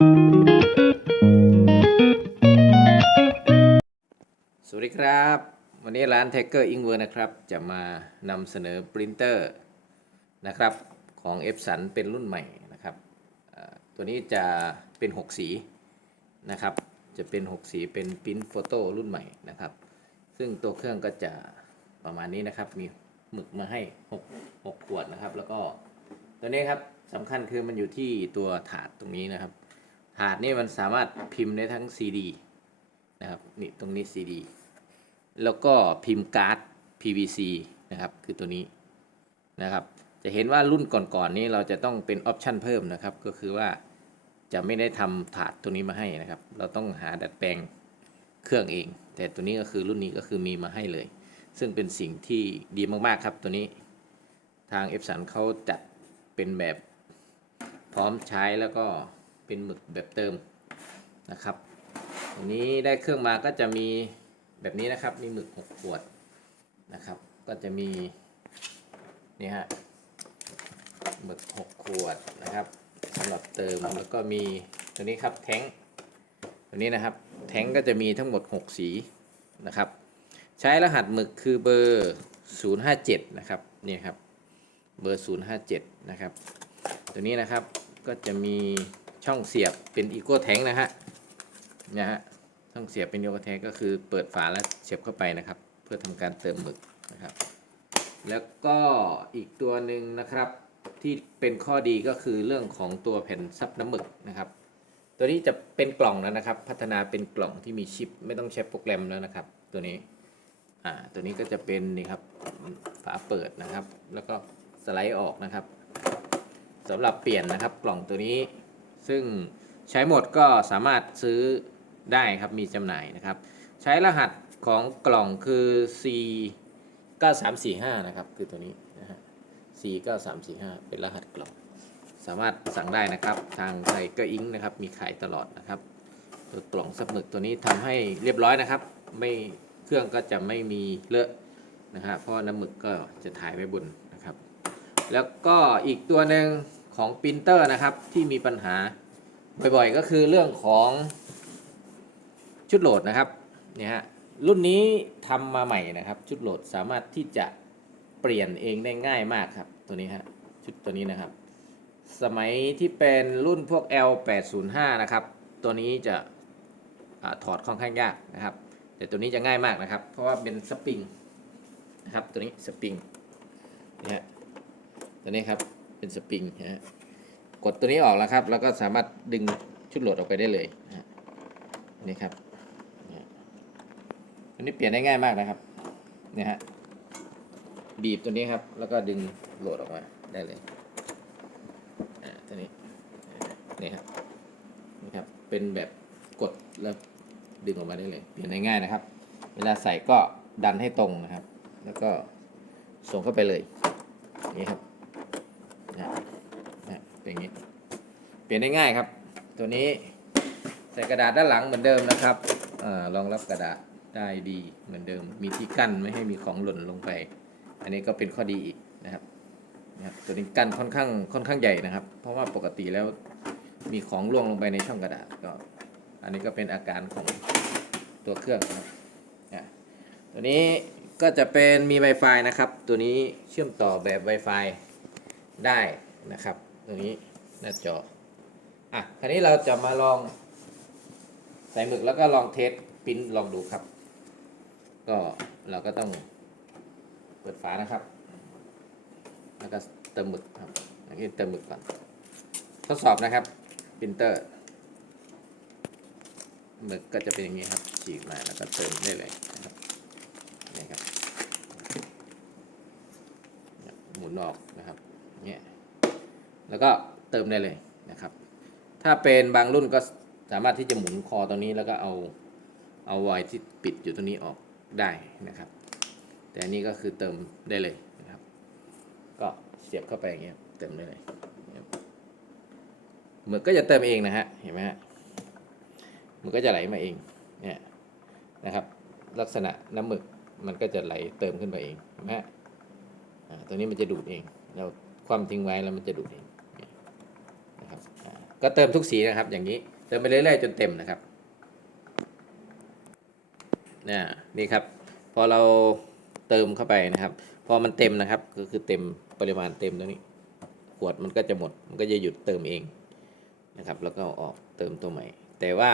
สวัสดีครับ วันนี้ร้าน t a g g e r i n k w o r นะครับ จะมานำเสนอปรินเตอร์นะครับของ e p s o n เป็นรุ่นใหม่นะครับ ตัวนี้จะเป็น 6 สีนะครับ จะเป็น 6 สีเป็นปรินโฟโต้รุ่นใหม่นะครับ ซึ่งตัวเครื่องก็จะประมาณนี้นะครับ มีหมึกมาให้ 6 6 ขวดนะครับ แล้วก็ตัวนี้ครับสำคัญคือมันอยู่ที่ตัวถาดตรงนี้นะครับ ถาดนี่มันสามารถพิมพ์ได้ทั้ง CD นะครับนี่ตรงนี้ CD แล้วก็พิมพ์การ์ด PVC นะครับคือตัวนี้นะครับจะเห็นว่ารุ่นก่อนๆนี้เราจะต้องเป็นออปชันเพิ่มนะครับ ก็คือว่าจะไม่ได้ทำถาดตัวนี้มาให้นะครับ เราต้องหาดัดแปลงเครื่องเอง แต่ตัวนี้ก็คือรุ่นนี้ก็คือมีมาให้เลย ซึ่งเป็นสิ่งที่ดีมากๆครับตัวนี้ทาง e p s o n เขาจัดเป็นแบบพร้อมใช้แล้วก็ เป็นหมึกแบบเติมนะครับตรงนี้ได้เครื่องมาก็จะมีแบบนี้นะครับ มีหมึก6ขวดนะครับ ก็จะมีนี่ฮะหมึก6ขวดนะครับสำหรับเติมแล้วก็มีตัวนี้ครับแท้งตัวนี้นะครับ แท้งก็จะมีทั้งหมด 6 สีนะครับ ใช้รหัสหมึกคือเบอร์ 057 นะครับนี่ครับเบอร์ 057 นะครับ ตัวนี้นะครับก็จะมี ช่องเสียบเป็นอีโก้แท้งนะฮะนะฮะต้องเสียบเป็นอีโยกแทงก็คือเปิดฝาแล้วเสียบเข้าไปนะครับ เพื่อทำการเติมหมึกนะครับ แล้วก็อีกตัวหนึ่งนะครับที่เป็นข้อดีก็คือเรื่องของตัวแผ่นซับน้ำหมึกนะครับ ตัวนี้จะเป็นกล่องแล้วนะครับ พัฒนาเป็นกล่องที่มีชิป ไม่ต้องใช้โปรแกรมแล้วนะครับ ตัวนี้อ่าตัวนี้ก็จะเป็นนี่ครับฝาเปิดนะครับ แล้วก็สไลด์ออกนะครับสำหรับเปลี่ยนนะครับกล่องตัวนี้ ซึ่งใช้หมดก็สามารถซื้อได้ครับมีจำหน่ายนะครับ ใช้รหัสของกล่องคือ C 9345 นะครับ คือตัวนี้นะฮะ C 9345 เป็นรหัสกล่อง สามารถสั่งได้นะครับ ทางไทยก็อิงนะครับ มีขายตลอดนะครับตัวกล่องสับหมึกตัวนี้ทำให้เรียบร้อยนะครับ ไม่เครื่องก็จะไม่มีเลอะนะฮะเพราะน้ำหมึกก็จะถ่ายไว้บนนะครับ แล้วก็อีกตัวหนึ่ง ของปรินเตอร์นะครับที่มีปัญหาบ่อยๆ ก็คือเรื่องของชุดโหลดนะครับเนี่ยฮะรุ่นนี้ทำมาใหม่นะครับ ชุดโหลดสามารถที่จะเปลี่ยนเองได้ง่ายมากครับตัวนี้ฮะชุดตัวนี้นะครับ สมัยที่เป็นรุ่นพวก L805 นะครับ ตัวนี้จะอถอดค่อนข้างยากนะครับ แต่ตัวนี้จะง่ายมากนะครับ เพราะว่าเป็นสปริงนะครับตัวนี้สปริงนี่ฮะตัวนี้ครับ เป็นสปริงนะฮะกดตัวนี้ออกแล้วครับ แล้วก็สามารถดึงชุดโหลดออกไปได้เลยนะนี่ครับเนี่ยตัวนี้เปลี่ยนได้ง่ายมากนะครับเนี่ยฮะบีบตัวนี้ครับ แล้วก็ดึงโหลดออกมาได้เลยอ่าตัวนี้นี่ครับนี่ครับเป็นแบบกดแล้วดึงออกมาได้เลยเปลี่ยนได้ง่ายนะครับ เวลาใส่ก็ดันให้ตรงนะครับ แล้วก็ส่งเข้าไปเลยนี่ครับนะ นะเป็นอย่างนี้ เปลี่ยนได้ง่ายครับ ตัวนี้ใส่กระดาษด้านหลังเหมือนเดิมนะครับอรองรับกระดาษได้ดีเหมือนเดิม มีที่กั้นไม่ให้มีของหล่นลงไป อันนี้ก็เป็นข้อดีอีกนะครับนะครับตัวนี้กั้นค่อนข้างค่อนข้างใหญ่นะครับ เพราะว่าปกติแล้วมีของร่วงลงไปในช่องกระดาษก็อันนี้ก็เป็นอาการของตัวเครื่องนะครับตัวนี้ก็จะเป็นมี Wi-Fi นะครับ ตัวนี้เชื่อมต่อแบบ Wi-Fi ได้นะครับตรงนี้หน้าจอ อะคราวนี้เราจะมาลองใส่หมึกแล้วก็ลองเทสปริ้นลองดูครับ ก็เราก็ต้องเปิดฝานะครับ แล้วก็เติมหมึกครับอันนี้เติมหมึกก่อนทดสอบนะครับปรินเตอร์หมึกก็จะเป็นอย่างนี้ครับฉีกมาแล้วก็เติมได้เลยนะครับนี่ครับหมุนออกนะครับเนี่ยแล้วก็เติมได้เลยนะครับ ถ้าเป็นบางรุ่นก็สามารถที่จะหมุนคอตรงนี้แล้วก็เอาเอาไวร์ที่ปิดอยู่ตรงนี้ออกได้นะครับ แต่อันนี้ก็คือเติมได้เลยนะครับ ก็เสียบเข้าไปอย่างเงี้ยเติมได้เลยนะครับหมึกก็จะเติมเองนะฮะเห็นไหมฮะมึกก็จะไหลมาเองเนี่ยนะครับ ลักษณะน้ำหมึกมันก็จะไหลเติมขึ้นไปเองเห็นไหมฮะอ่าตัวนี้มันจะดูดเองเราความทิ้งไว้แล้วมันจะดูดเองเนี่ยนะครับอ่า ก็เติมทุกสีนะครับ อย่างนี้ เติมไปเรื่อยๆจนเต็มนะครับนี่นี่ครับ พอเราเติมเข้าไปนะครับ พอมันเต็มนะครับ ก็คือเต็มปริมาณเต็มตรงนี้ ขวดมันก็จะหมด มันก็จะหยุดเติมเองนะครับ แล้วก็เอาออกเติมตัวใหม่ แต่ว่า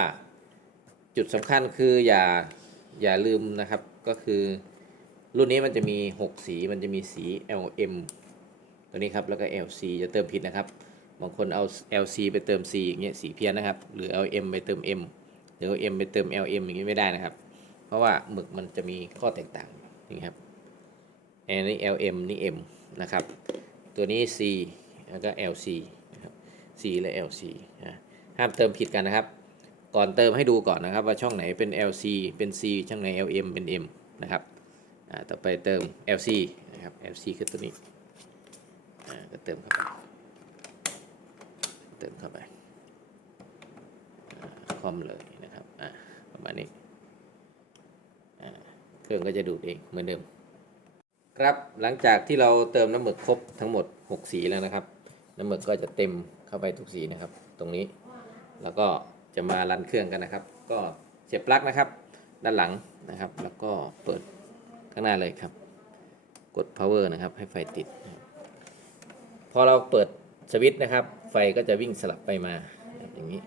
จุดสำคัญคืออย่าอย่าลืมนะครับ ก็คือรุ่นนี้มันจะมี 6 สี มันจะมีสี LM ตัวนี้ครับ แล้วก็ LC จะเติมผิดนะครับ บางคนเอา LC ไปเติม C อย่างเงี้ยสีเพี้ยนนะครับ หรือ LM ไปเติม M หรือเอา M ไปเติม LM อย่างงี้ไม่ได้นะครับ เพราะว่าหมึกมันจะมีข้อแตกต่างนี่ครับอันนี้ LM นี่ M นะครับ ตัวนี้ C แล้วก็ LC นะครับ C และ LC นะห้ามเติมผิดกันนะครับ ก่อนเติมให้ดูก่อนนะครับ ว่าช่องไหนเป็น LC เป็น C ช่องไหน LM เป็น M นะครับต่อไปเติม LC นะครับ LC คือตัวนี้ก็เติมเข้าไป ติมเข้าไปคอมเลยนะครับอ่าประมาณนี้อ่าเครื่องก็จะดูดเองเหมือนเดิม ครับหลังจากที่เราเติมน้ำหมึกครบทั้งหมด 6 สีแล้วนะครับ น้ำหมึกก็จะเต็มเข้าไปทุกสีนะครับ ตรงนี้แล้วก็จะมารันเครื่องกันนะครับ ก็เสียบปลั๊กนะครับ ด้านหลังนะครับ แล้วก็เปิดข้างหน้าเลยครับ กด power นะครับ ให้ไฟติด พอเราเปิดสวิตช์นะครับ ไฟก็จะวิ่งสลับไปมาอย่างนี้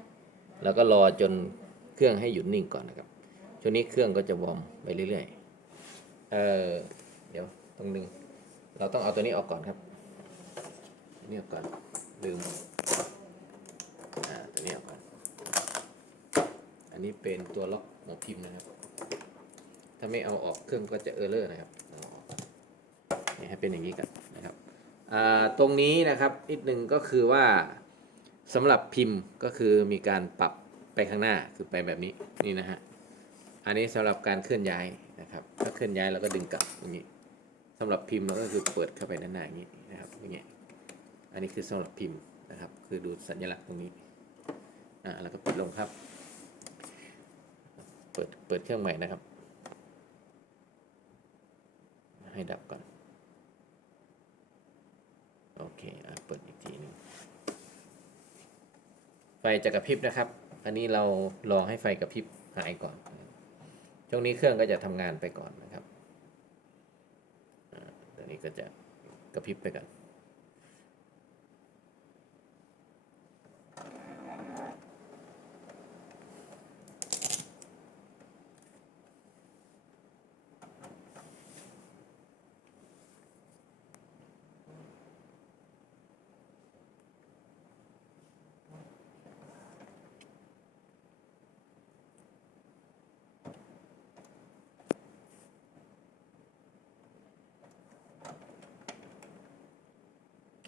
แล้วก็รอจนเครื่องให้หยุดนิ่งก่อนนะครับช่วงนี้เครื่องก็จะวอร์มไปเรื่อยๆเออเดี๋ยวตรงนึงเราต้องเอาตัวนี้ออกก่อนครับนี้ออกก่อนลืมอ่าตัวนี้ออกก่อนอันนี้เป็นตัวล็อกหัวพิมพ์นะครับ ถ้าไม่เอาออกเครื่องก็จะเออร์เลอร์นะครับเอาออกก่อนนี่ให้เป็นอย่างนี้กันน ตรงนี้นะครับนิดนึงก็คือว่าสำหรับพิมพ์ก็คือมีการปรับไปข้างหน้าคือไปแบบนี้นี่นะฮะอันนี้สำหรับการเคลื่อนย้ายนะครับ ถ้าเคลื่อนย้ายเราก็ดึงกลับอย่างนี้สำหรับพิมพ์เราก็คือเปิดเข้าไปด้านหน้าอย่างนี้นะครับอย่างเงี้ยอันนี้คือสำหรับพิมพ์นะครับ คือดูสัญลักษณ์ตรงนี้อ่าแล้วก็ปิดลงครับ เปิดเปิดเครื่องใหม่นะครับ ให้ดับก่อน โอเคอะเปิดอีกทีหนึงไฟ จะกระพริบนะครับ อันนี้เรารอให้ไฟกระพริบหายก่อน ช่วงนี้เครื่องก็จะทำงานไปก่อนนะครับอันนี้ก็จะกระพริบไปก่อน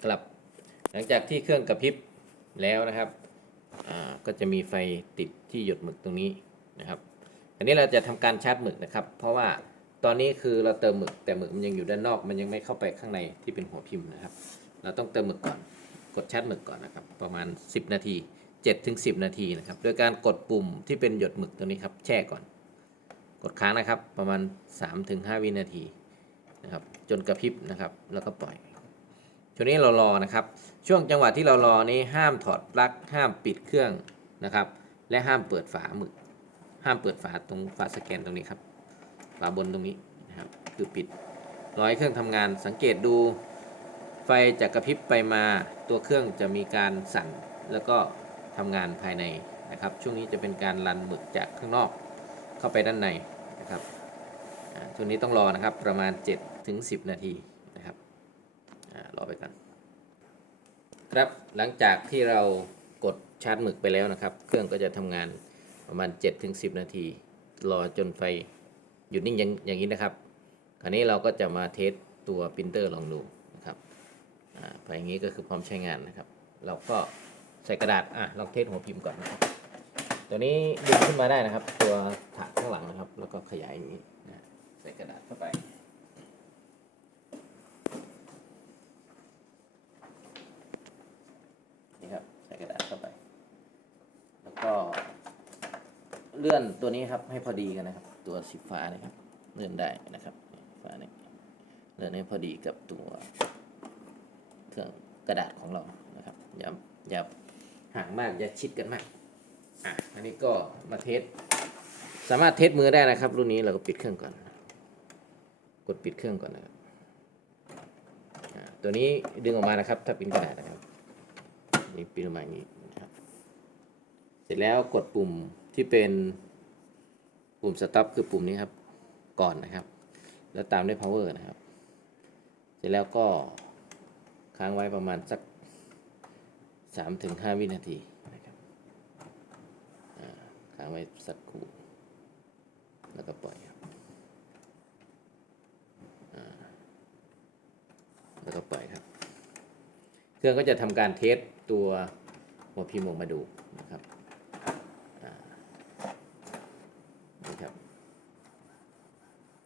ครับ หลังจากที่เครื่องกระพริบแล้วนะครับก็จะมีไฟติดที่หยดหมึกตรงนี้นะครับอันนี้เราจะทำการชาร์จหมึกนะครับ เพราะว่าตอนนี้คือเราเติมหมึกแต่หมึกมันยังอยู่ด้านนอก มันยังไม่เข้าไปข้างในที่เป็นหัวพิมพ์นะครับ เราต้องเติมหมึกก่อน กดชาร์จหมึกก่อนนะครับ ประมาณ 10 นาที7ถึง10 นาทีนะครับ โดยการกดปุ่มที่เป็นหยดหมึกตัวนี้ครับ แช่ก่อน กดค้างนะครับ ประมาณ3-5วินาทีนะครับ จนกระพริบนะครับ แล้วก็ปล่อย ช่วงนี้เรารอนะครับ ช่วงจังหวะที่เรารอนี้ห้ามถอดปลั๊กห้ามปิดเครื่องนะครับ และห้ามเปิดฝาหมึก ห้ามเปิดฝาตรงฝาสแกนตรงนี้ครับฝาบนตรงนี้นะครับคือปิดร้อให้เครื่องทำงานสังเกตดูไฟจะกระพริบไปมาตัวเครื่องจะมีการสั่นแล้วก็ทำงานภายในนะครับ ช่วงนี้จะเป็นการรันหมึกจากข้างนอกเข้าไปด้านในนะครับช่วงนี้ต้องรอนะครับประมาณ7ถึง10 นาทีนะครับ รอไปกันครับหลังจากที่เรากดชาร์จหมึกไปแล้วนะครับ เครื่องก็จะทำงานประมาณ 7-10 นาที รอจนไฟหยุดนิ่งอย่างอย่างนี้นะครับ คราวนี้เราก็จะมาเทสตัวปรินเตอร์ลองดูนะครับอ่าไฟอย่างนี้ก็คือพร้อมใช้งานนะครับ เราก็ใส่กระดาษอะลองเทสหัวพิมพ์ก่อนนะครับตัวนี้ดึงขึ้นมาได้นะครับ ตัวถาดข้างหลังนะครับ แล้วก็ขยายอย่างนี้นะใส่กระดาษเข้าไป นี่ครับใส่กระดาษเข้าไป แล้วก็เลื่ อนตัวนี้ครับให้พอดีกันนะครับ ตัวสีฟ้านะครับเลื่อนได้นะครับฟ้าเนี่ยเลื่อนให้พอดีกับตัวเครื่องกระดาษของเรานะครับอย่าอย่าห่างมากอย่าชิดกันมากอะอันนี้ก็มาเทสสามารถเทสมือได้นะครับ รุ่นนี้เราก็ปิดเครื่องก่อน กดปิดเครื่องก่อนนะครับตัวนี้ดึงออกมานะครับ ถ้าเป็นกระดาษนะครับนี่ปิดออกมาอย่างนี้นะครับ เสร็จแล้วกดปุ่มที่เป็น ปุ่มสต็อปคือปุ่มนี้ครับ ก่อนนะครับ แล้วตามด้วย power นะครับ เสร็จแล้วก็ค้างไว้ประมาณสักสามถึงห้าวินาทีนะครับค้างไว้สักครู่ แล้วก็ปล่อยครับอ่าแล้วก็ปล่อยครับ เครื่องก็จะทำการเทสตัวหัวพิมพ์ออกมาดูนะครับอ่านี่ครับ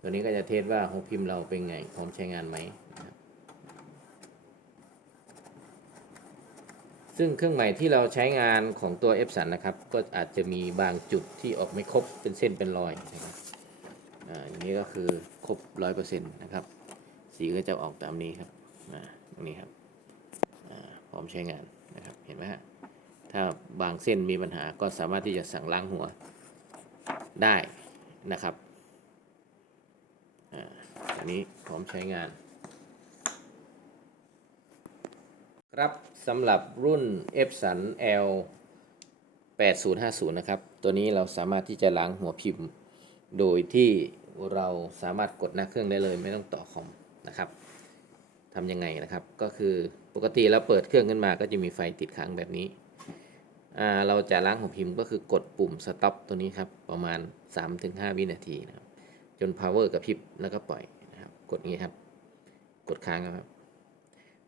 ตัวนี้ก็จะเทสว่าหัวพิมพ์เราเป็นไงพร้อมใช้งานไหม ซึ่งเครื่องหมายที่เราใช้งานของตัว f สันนะครับ ก็อาจจะมีบางจุดที่ออกไม่ครบเป็นเส้นเป็นรอยนะครับอ่าอย่างนี้ก็คือครบร้อยเปอร์เซ็นต์นะครับ สีก็จะออกตามนี้ครับอ่าตรงนี้ครับอ่าพร้อมใช้งานนะครับเห็นไหมฮะถ้าบางเส้นมีปัญหาก็สามารถที่จะสั่งล้างหัวได้นะครับ นนี้พร้อมใช้งาน ครับสำหรับรุ่น f สัน L 8050 นะครับ ตัวนี้เราสามารถที่จะล้างหัวพิมพ์ โดยที่เราสามารถกดหน้าเครื่องได้เลยไม่ต้องต่อคอมนะครับทำยังไงนะครับ ก็คือปกติเราเปิดเครื่องขึ้นมาก็จะมีไฟติดค้างแบบนี้ เราจะล้างหัวพิมพ์ก็คือกดปุ่ม stop ตัวนี้ครับ ประมาณ 3-5 วินาทีนะครับ จน power กระพริบแล้วก็ปล่อย กดงี้ครับ กดค้างครับ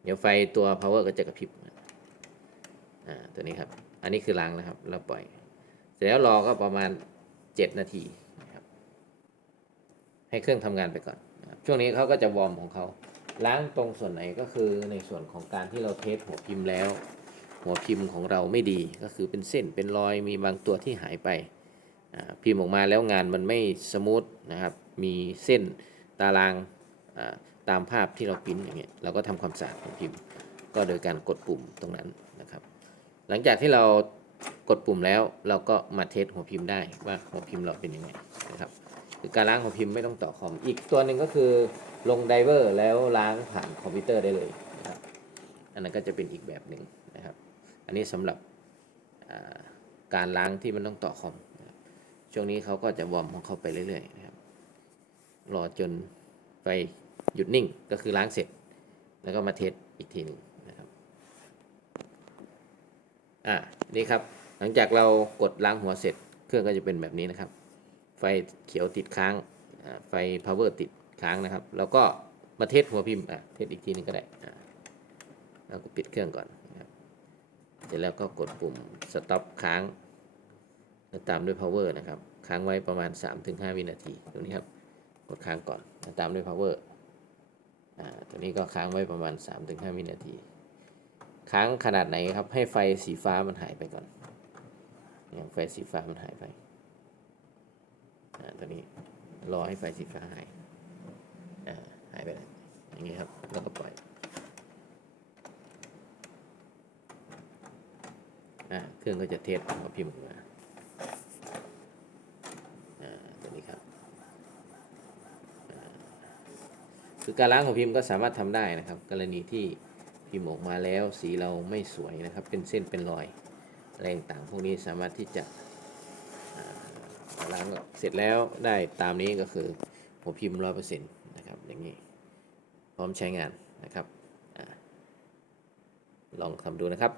เดี๋ยวไฟตัว power ก็จะกระพริบอ่าตัวนี้ครับ อันนี้คือล้างนะครับแล้วปล่อย เสร็จแล้วรอก็ประมาณ 7 นาทีนะครับ ให้เครื่องทำงานไปก่อนนะช่วงนี้เขาก็จะวอร์มของเขา ล้างตรงส่วนไหนก็คือในส่วนของการที่เราเทสหัวพิมพ์แล้ว หัวพิมพ์ของเราไม่ดีก็คือเป็นเส้นเป็นรอยมีบางตัวที่หายไปอ่าพิมพ์ออกมาแล้วงานมันไม่สมูทนะครับ มีเส้นตาราง ตามภาพที่เราพิมพ์อย่างเงี้ยเราก็ทำความสะอาดของพิมพ์ ก็โดยการกดปุ่มตรงนั้นนะครับ หลังจากที่เรากดปุ่มแล้วเราก็มาเทสหัวพิมพ์ได้ว่าหัวพิมพ์เราเป็นยังไงนะครับคือการล้างหัวพิมพ์ไม่ต้องต่อคอมอีกตัวหนึ่งก็คือลงไดเวอร์แล้วล้างผ่านคอมพิวเตอร์ได้เลยนะครับอันนั้นก็จะเป็นอีกแบบหนึ่งนะครับ อันนี้สำหรับการล้างที่มันต้องต่อคอมช่วงนี้เขาก็จะวอร์มของเขาไปเรื่อยๆนะครับรอจนไฟ หยุดนิ่งก็คือล้างเสร็จ แล้วก็มาเทสอีกทีหนึ่งนะครับอ่านี่ครับหลังจากเรากดล้างหัวเสร็จ เครื่องก็จะเป็นแบบนี้นะครับ ไฟเขียวติดค้างอ่าไฟ power ติดค้างนะครับ แล้วก็มาเทสหัวพิมพ์อะเทสอีกทีนึงก็ได้อ่าแล้วก็ปิดเครื่องก่อนนะครับเสร็จแล้วก็กดปุ่ม stop ค้างแล้วตามด้วย power นะครับ ค้างไว้ประมาณ 3-5 วินาทีตรงนี้ครับ กดค้างก่อนแล้วตามด้วย power ตัวนี้ก็ค้างไว้ประมาณ 3-5วินาที ค้างขนาดไหนครับให้ไฟสีฟ้ามันหายไปก่อนอย่างไฟสีฟ้ามันหายไปอ่าตัวนี้รอให้ไฟสีฟ้าหายอ่าหายไปแล้วอย่างนี้ครับแล้วก็ปล่อยอ่าเครื่องก็จะเทสหัวพิมพ์ออกมา อ่าตัวนี้ครับอ่า คือการล้างของพิมพ์ก็สามารถทำได้นะครับ กรณีที่พิมพ์ออกมาแล้วสีเราไม่สวยนะครับ เป็นเส้นเป็นรอยอะไรต่างพวกนี้สามารถที่จะล้างเสร็จแล้วได้ตามนี้ก็คือหัวพิมพ์ร้อยเปอร์เซ็นต์นะครับอย่างนี้พร้อมใช้งานนะครับอลองทำดูนะครับ